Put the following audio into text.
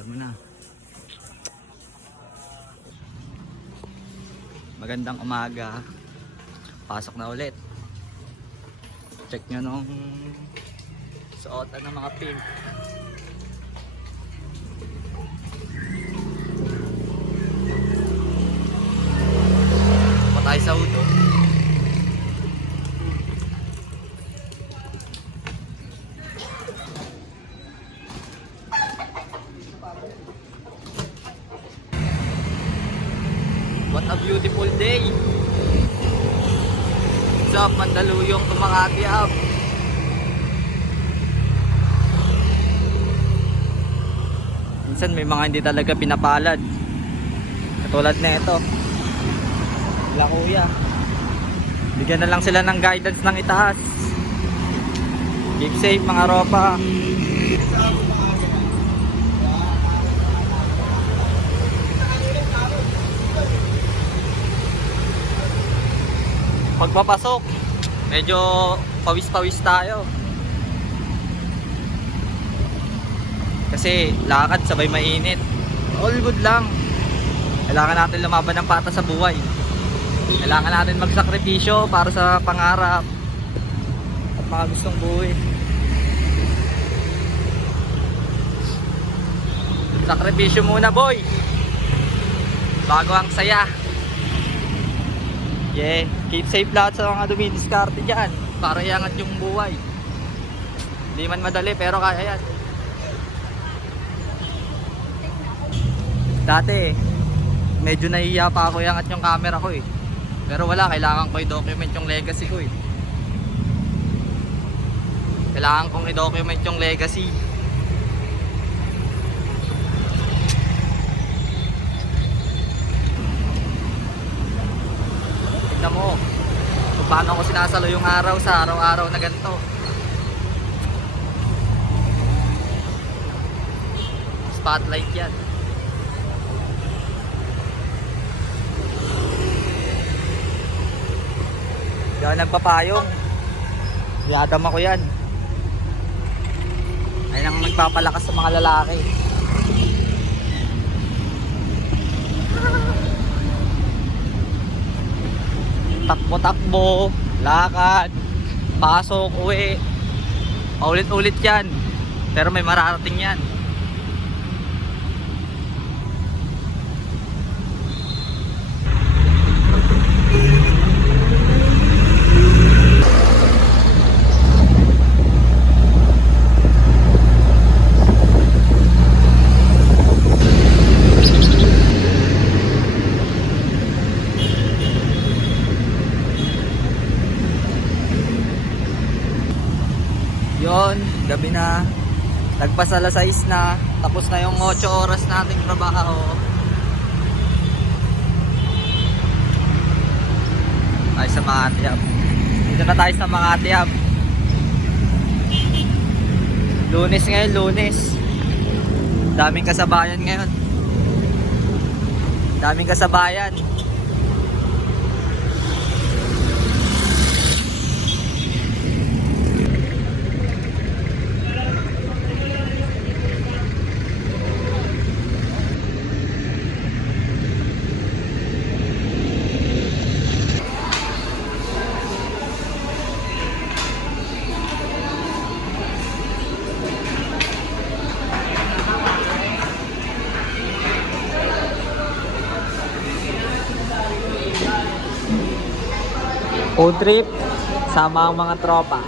alam mo na. Magandang umaga. Pasok na ulit. Check nyo nung suotan ng mga pin. Patay sa uto. What a beautiful day! Sa Mandaluyong to Makati up. Minsan may mga hindi talaga pinapalad. Katulad na ito. Sila kuya. Bigyan na lang sila ng guidance ng itaas. Keep safe mga ropa. Pagpapasok, medyo pawis-pawis tayo. Kasi lakad sabay mainit. All good lang. Kailangan natin lumaban ng pata sa buhay. Kailangan natin magsakripisyo para sa pangarap at mga gustong buhay. Sakripisyo muna boy, bago ang saya. Yeah, keep safe lahat sa mga dumidiskarte dyan para iangat yung buhay. Hindi man madali pero kaya yan. Dati medyo nahihiya pa ako iangat yung camera ko eh. Pero wala, kailangan ko i-document yung legacy ko eh. Kailangan kong i-document yung legacy. Tignan mo kung paano ko sinasalo yung araw sa araw-araw na ganito. Spotlight yan. Yan nagpapayong. Yadam ako yan. Ayun ang nagpapalakas sa mga lalaki. Takbo-takbo, lakad, pasok, uwi. Paulit-ulit yan. Pero may mararating yan. Yon, gabi na. Lagpas alas 6 na. Tapos na yung 8 oras nating trabaho. Tayo sa Makati Hub. Dito na tayo sa Makati Hub. Lunes ngayon, Lunes. Daming kasabayan ngayon. Daming kasabayan. Food trip, sama ang mga tropa.